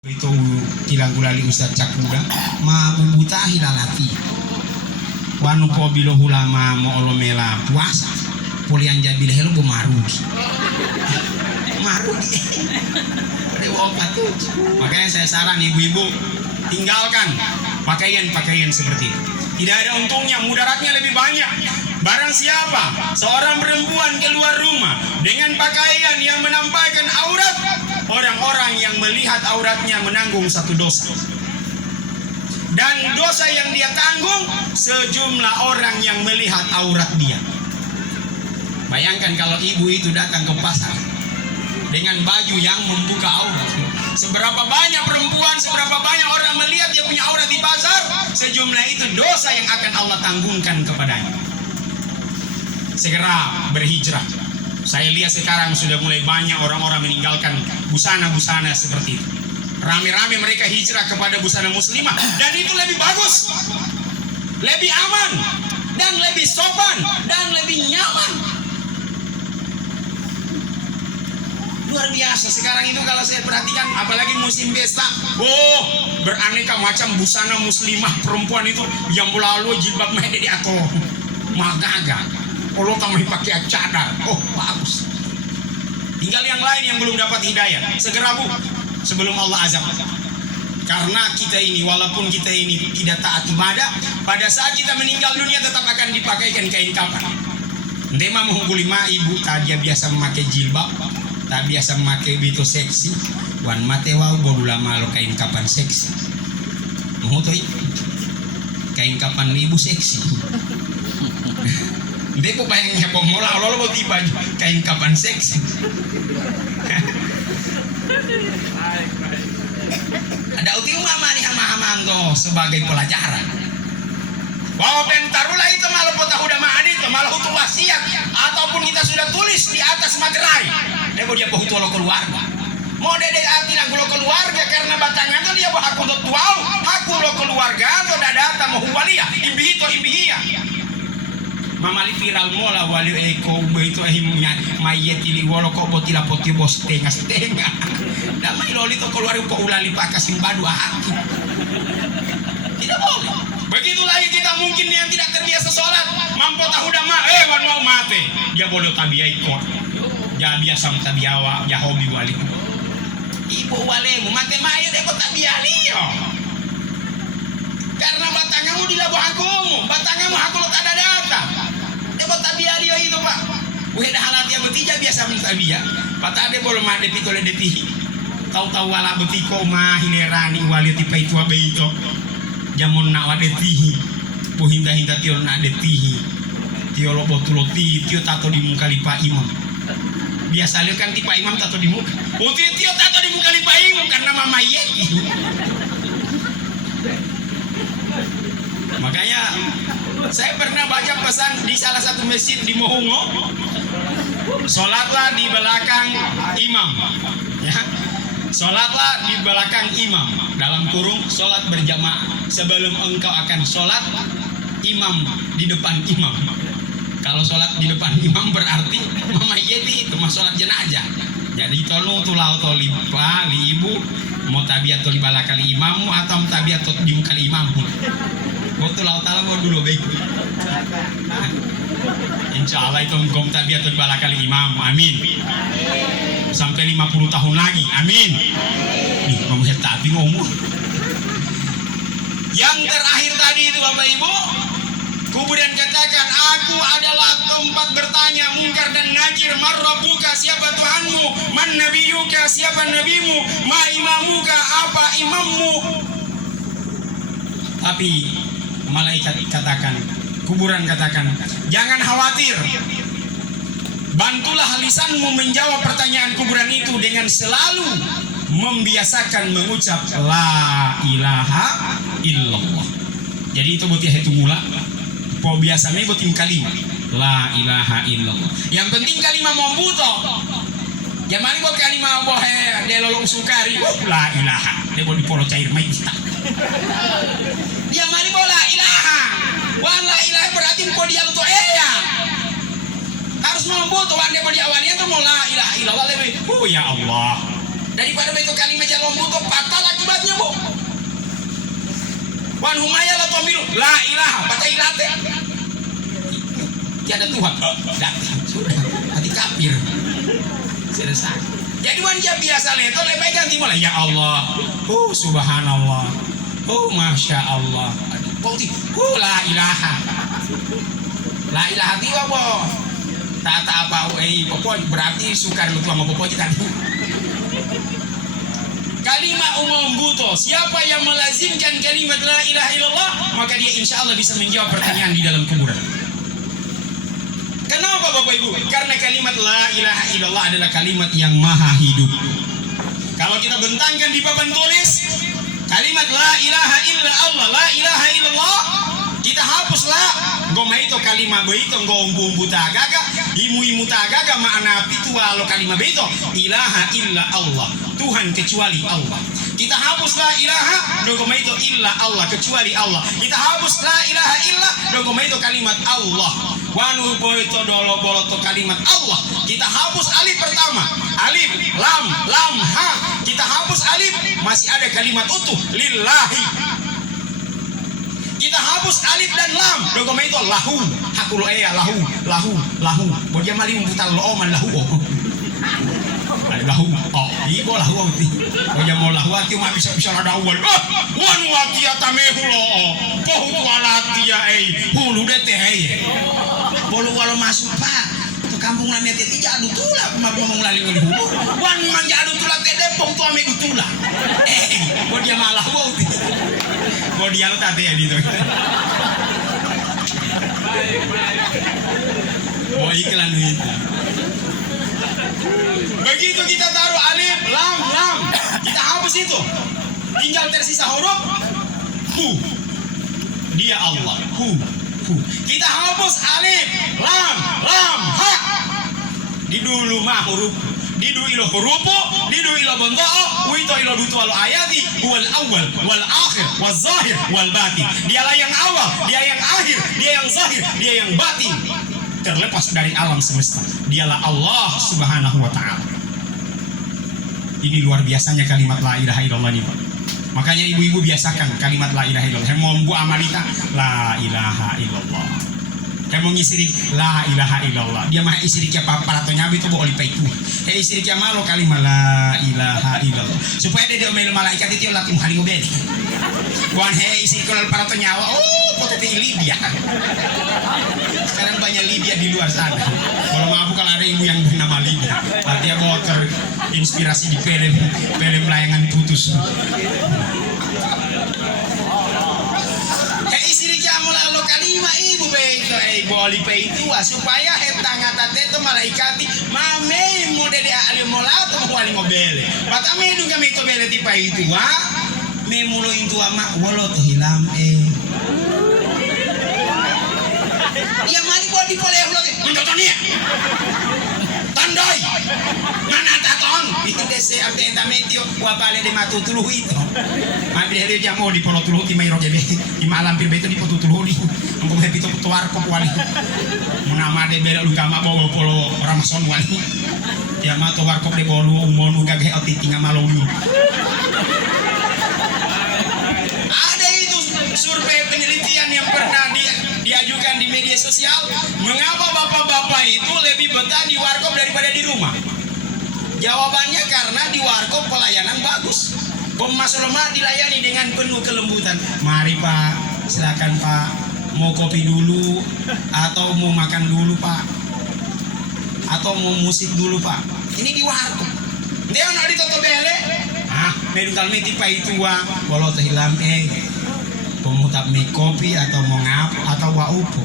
Itu tilang gulali Ustaz Cakuda ma bubutahi lalati wanu po bilo hulama mo olomela puasa polian jabil helo bo marugi tuh. Makanya saya saran ibu-ibu tinggalkan pakaian seperti itu. Tidak ada untungnya, mudaratnya lebih banyak. Barang siapa seorang perempuan keluar rumah dengan pakaian yang menampakkan aurat, orang-orang yang melihat auratnya menanggung satu dosa. Dan dosa yang dia tanggung sejumlah orang yang melihat aurat dia. Bayangkan kalau ibu itu datang ke pasar dengan baju yang membuka aurat. Seberapa banyak perempuan, seberapa banyak orang melihat dia punya aurat di pasar, sejumlah itu dosa yang akan Allah tanggungkan kepadanya. Segera berhijrah. Saya lihat sekarang sudah mulai banyak orang-orang meninggalkan busana-busana seperti itu. Rame-rame mereka hijrah kepada busana muslimah, dan itu lebih bagus, lebih aman, dan lebih sopan, dan lebih nyaman. Luar biasa sekarang itu kalau saya perhatikan, apalagi musim pesta, beraneka macam busana muslimah perempuan itu yang lalu jilbab mede di atau magaga. Kalau kami pakai cadar, bagus. Tinggal yang lain yang belum dapat hidayah, segera bu, sebelum Allah azab. Karena kita ini, walaupun kita ini tidak taat ibadah, pada saat kita meninggal dunia tetap akan dipakaikan kain kafan. Ndema menghukuli ma ibu tadi biasa memakai jilbab, tak biasa memakai begitu seksi, wan mate wau bodu lama lo kain kafan seksi. Mohotoi kain kafan ibu seksi. Deko bayangnya pemola lo tiba kain kafan seksi. Ada uti mama nih ama-ama sebagai pelajaran. Bahwa pentarula itu malah potah udah mani itu malah untuk wasiat ataupun kita sudah tulis di atas materai. Deko dia bahu lo keluarga. Mau dede arti nak lo keluarga karena batangan tuh dia bawa aku untuk tuau, aku lo keluarga atau data mau walia imbihia. Mamali viral mola wali eko itu ahimnya mayat ini walo kok botila poti bos tengah damai loli to keluar po ulali pakasim badu hati. Tidak boleh. Begitu lagi kita mungkin yang tidak terbiasa sholat mampu tahu dama wan mau mate dia boleh tabiai kok dia biasa tabiawa ya hobi wali ibu wali mate mayat eko tabiali yo karena batangamu di labu agung batangamu aku lo tak ada data. Tabia dia itu pak, udah halat yang betija biasa mentabia, patah dia boleh mah depi tole depi, tahu wala betiko mah hinerani wali tipe itu abe itu, jamun nak wade tihi, puhinda tio nak detihi, tio lo botuloti, tio tato di muka lipa imam, biasa lihat kan tipe imam tato di muka, tio tato di muka lipa imam karena mama yeki. Makanya saya pernah baca pesan di salah satu masjid di Mohongo, sholatlah di belakang imam, ya. Sholatlah di belakang imam, dalam kurung sholat berjamaah. Sebelum engkau akan sholat, imam di depan imam. Kalau sholat di depan imam berarti mama yeti itu mas sholat jenazah. Jadi tolong tulau tolipa li ibu mau tabiat toli balakali imammu atau tabiat di mukali imammu. Betul Allah Ta'ala mau dulu baik. Insya Allah itu engkau tabiatul balakali imam. Amin. Sampai 50 tahun lagi. Amin. Nih, kamu tapi ngomong. Yang terakhir tadi itu Bapak Ibu, kemudian katakan, aku adalah tempat bertanya mungkar dan nakir. Man rabbuka, siapa Tuhanmu? Man nabiyuka, siapa nabimu? Ma imamuka, apa imammu? Tapi malaikat katakan, kuburan katakan, jangan khawatir. Bantulah lisanmu menjawab pertanyaan kuburan itu dengan selalu membiasakan mengucap la ilaha illallah. Jadi itu butir itu mula. Po biasanya butim kalimat la ilaha illallah. Yang penting kalimat mau buto. Yang mana buat kalimat boh dia lolong sukari. La ilaha. Dia boleh dipolo cair main kita. Dia mari bola ilaha, wala ilaha berarti kau dia lu ya harus membutuh wanda mau diawalnya tuh mau la ilaha illallah lebih. Ya Allah, daripada begitu kalimat yang membutuh patah Wan humaya la tomilu la ilaha pakai ilate. Tiada Tuhan. Sudah hati kafir. Selesai. Jadi wan dia biasa leto lebay ganti mulai ya Allah. Subhanallah. Masya Allah. La ilaha. La ilaha tiwa po. Tak apa popo berarti sukar lu sama popo kita. Kalimat umum buto. Siapa yang melazimkan kalimat la ilaha illallah, maka dia insya Allah bisa menjawab pertanyaan di dalam kuburan. Kenapa Bapak Ibu? Karena kalimat la ilaha illallah adalah kalimat yang maha hidup. Kalau kita bentangkan di papan tulis kalimat la ilaha illa Allah, la ilaha illallah, kita hapuslah goma itu kalimat beito ngombu tagaga imu tagaga makna itu walau kalimat beito ilaha illa Allah, Tuhan kecuali Allah. Kita hapus la ilaha goma itu illa Allah, kecuali Allah. Kita hapus la ilaha illa goma itu kalimat Allah. Wanu boito dolo boloto kalimat Allah. Kita hapus alif pertama, alif lam ha. Kita hapus alif, masih ada kalimat utuh lillahi. Kita hapus alif dan lam, dogma itu lahu, hakulu lahu. Bodi mali umputal lo man lahu. Lahu. Ibo lahu uti. Bodi mo lahu ati ma bisa ada awal. Wan wati atamehu lo. Pohu walati ya hulu dete Bolu kalau masuk Pak, ke kampung nanya teti jadu tula, mau melalui hulu. Wan man jadu tula tede pong tu ame tula. Bodi malah uti. Bodi yang tadi ya gitu. Mau iklan itu. Begitu kita taruh alif, lam, kita hapus itu. Tinggal tersisa huruf hu. Dia Allah, hu. Kita hapus alif, lam, ha. Di dulu mah huruf. Didu ilo hurupu, didu ilo bento'o, wito ilo dutu alo ayati, wal awal, wal akhir, wal zahir, wal batin. Dialah yang awal, dia yang akhir, dia yang zahir, dia yang batin. Terlepas dari alam semesta. Dialah Allah Subhanahu wa ta'ala. Ini luar biasanya kalimat la ilaha illallah ini, Pak. Makanya ibu-ibu biasakan kalimat la ilaha illallah. Yang mau membuat amalita la ilaha illallah. Yang mau ngisirik la ilaha illallah. Dia mah isirik ya para tonyabi itu boleh itu. Isirik ya malo kalimat la ilaha illallah. Supaya dia omel malaikat itu latih hari ngobel. Bukan isirik kalau para tonyawa. Potensi Libya. Sekarang banyak Libya di luar sana. Kalau maaf kalau ada ibu yang bernama Libya. Dia mau terinspirasi di film layangan putus. Isirik ya mulalo kalima ibu beito boleh itu supaya hetanga tate itu malaikati mame modele ali molato mwali ngobele patame dunga mito bele tipa itu me mulo itu ama wolo to hilam ya mali bodi pole ulo ndotonia tandai mana taton itu dese atenda metio wa pale de matutuluh itu mabile hele jamo di pono tuluh ti mairo jebe di malam pirbe itu di potutuluh di ngko hepito tuar ko wali munama de bele lu kama bawa polo ramason wali ya ma to warkop de bolu monu gage oti tinga malongi ada itu survei penelitian yang pernah diajukan di media sosial, mengapa bapak-bapak itu lebih betah di warkop daripada di rumah? Jawabannya karena di warkop pelayanan bagus. Pemas lemah dilayani dengan penuh kelembutan. Mari Pak, silakan Pak, mau kopi dulu atau mau makan dulu Pak, atau mau musik dulu Pak. Ini di warkop. Dia nak ditoto bele. Medung kalmi tipa itu bolot hilam pemutab mie kopi atau mau ngap atau waupu.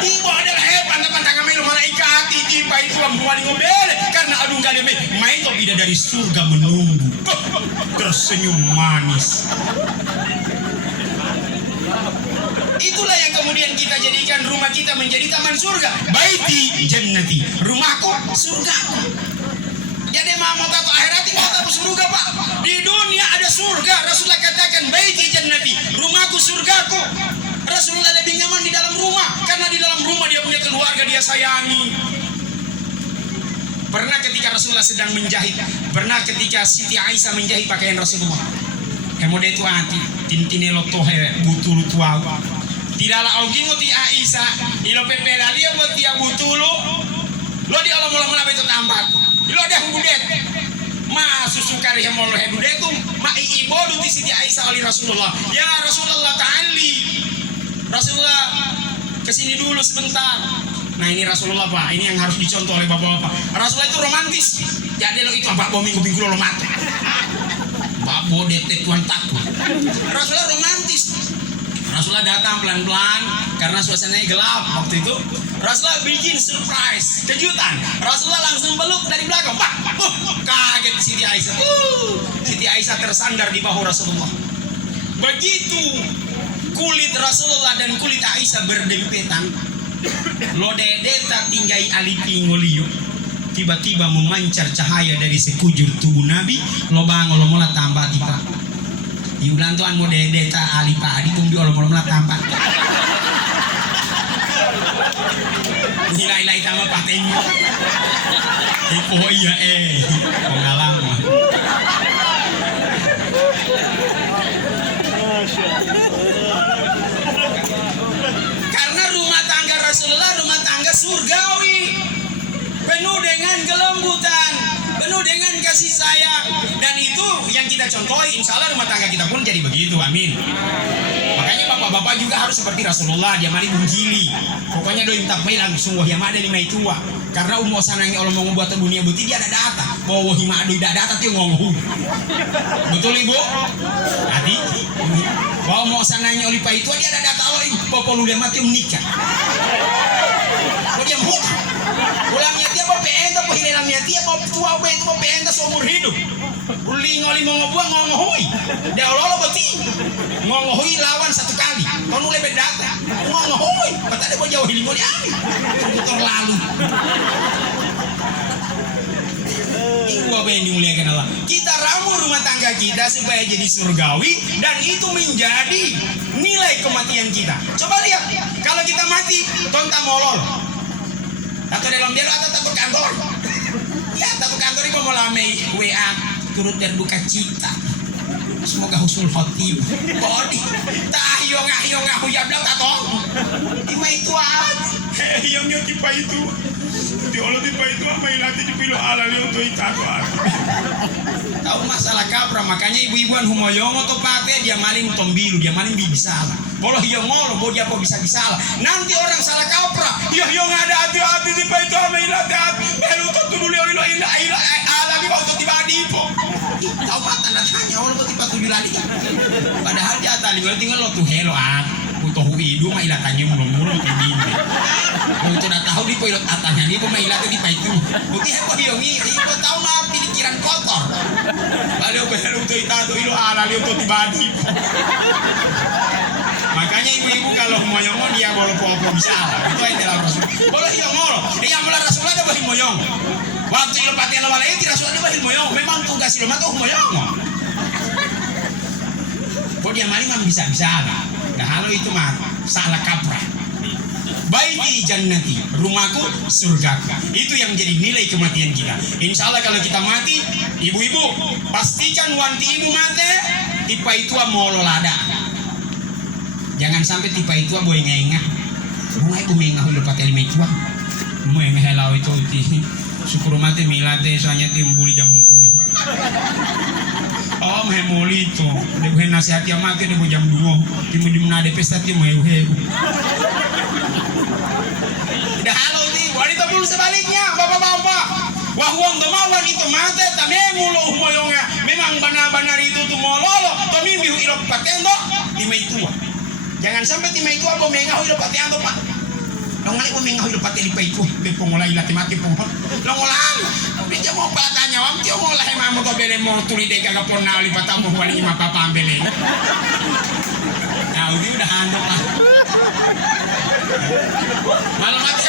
Ibu adalah hebat pantang kami lu malaikat tipa itu membuat ngobel karena adung kali main itu tidak dari surga menunggu tersenyum manis. Itulah yang kemudian kita jadikan rumah kita menjadi taman surga. Baiti jannati, rumahku surgaku. Jadi mau tato akhirat mau tato surga Pak. Di dunia ada surga. Rasulullah katakan baiti jannati, rumahku surgaku. Rasulullah lebih nyaman di dalam rumah karena di dalam rumah dia punya keluarga dia sayangi. Pernah ketika Rasulullah sedang menjahit, pernah ketika Siti Aisyah menjahit pakaian Rasulullah. hemode tu ati tintine lo tohe butulu tuau tidala augingo ti Aisyah ilo pepela lia buat dia butulu lo di Allah mula beto tambat ilo dia hubudet ma susukari hemolo hebudetu ma iibodu ti Siti Aisyah oleh Rasulullah ya Rasulullah ta'ali Rasulullah kesini dulu sebentar. Nah ini Rasulullah Pak, ini yang harus dicontoh oleh bapak-bapak. Rasulullah itu romantis. Jadi lo itu apa minggu-minggu lo mati. Babo detek tuan takut. Rasulullah romantis. Rasulullah datang pelan-pelan karena suasananya gelap waktu itu. Rasulullah bikin surprise, kejutan. Rasulullah langsung peluk dari belakang. Pak, kaget Siti Aisyah. Siti Aisyah tersandar di bahu Rasulullah. Begitu kulit Rasulullah dan kulit Aisyah berdempetan, lo dedeta tinggai alipi ngoliu tiba-tiba memancar cahaya dari sekujur tubuh Nabi lo bangun lo mula tambah tiba iulan tuan mo dedeta alipa adi tumbi lo mula tambah nilai-nilai tambah pakainya oh iya pengalaman karena rumah tangga Rasulullah rumah tangga surgawi penuh dengan kelembutan penuh dengan kasih sayang dan itu yang kita contohi insya Allah rumah tangga kita pun jadi begitu amin makanya bapak-bapak juga harus seperti Rasulullah dia mari bunggili pokoknya doim takmai langsung wah yang ada lima itua karena umur sananya Allah mau membuat dunia buti dia ada data bahwa hima adu tidak data dia ngomong betul ibu tadi bahwa mau sananya oleh pak itu dia ada data Allah bapak lu dia mati menikah dia mau ulangnya dia apa penta apa hilalangnya dia apa tua itu apa penta seumur hidup uling oli mau ngobuang ngohoi dia Allah beti ngohoi lawan satu kali kau nulai berdata ngohoi kata dia mau jauh hilang dia motor lalu Ibu apa yang dimuliakan Allah kita ramu rumah tangga kita supaya jadi surgawi dan itu menjadi nilai kematian kita coba lihat kalau kita mati tonta molol atau dalam dia atau takut kantor ya takut kantor itu mau lamei WA turut berduka cita semoga husnul khotim bodi tahyong ahu ya bilang tato ima itu yang tipe itu di Allah tipe itu apa ilati di pilo ala li untuk itu tahu masalah kapra makanya ibu-ibuan humoyongo to pate dia maling tombilu dia maling bibisalah bolo hiyo ngolo bo dia po bisa-bisa nanti orang salah kapra yo ada hati-hati tipe itu apa ilati belu to dulu ilo ala li waktu tiba di po tahu mata tanya orang to tipe tujuh lali padahal dia tali tinggal lo tuh hello untuk hidu mah ilatannya mulu-mulu ini untuk dah tahu di pilot atanya dia pemain ilat di paitu putih apa dia ini tahu mah pikiran kotor balik baru untuk itu ilo ala dia untuk dibadi makanya ibu-ibu kalau moyong dia boleh popo bisa itu yang dalam Rasul boleh hiong molo dia malah Rasulullah ada bahim moyong waktu ilo patian awal itu Rasulullah ada bahim moyong memang tugas ilo mah tuh moyong kok dia mali mah bisa-bisa nah halo itu mah salah kaprah baiti jannati rumahku surgaku itu yang jadi nilai kematian kita insya Allah kalau kita mati ibu-ibu pastikan wanti ibu mati tipe itu mau lada jangan sampai tipe itu boy ngengah rumah ibu mengah udah pakai lima itu mau yang helau itu syukur mati milate soalnya tim buli jam buli oh memoli itu dia nasihat yang mati dia jam 2 tim di mana ada pesta tim mau tidak halo nih wanita pun sebaliknya bapak-bapak wahwang domawan itu mati tapi mulu moyongnya memang benar-benar itu tuh mololo tapi mihu ilo patendo tim itu jangan sampai tim itu apa mengah ilo patendo pak long ngali mengah ilo patendo itu pengulai latih mati pengpon long ulang dia mau patanya wang dia mau lah emang mau beli mau tuli deka kapon nali patamu wali ima papa ambele nah udah handok lah malam mati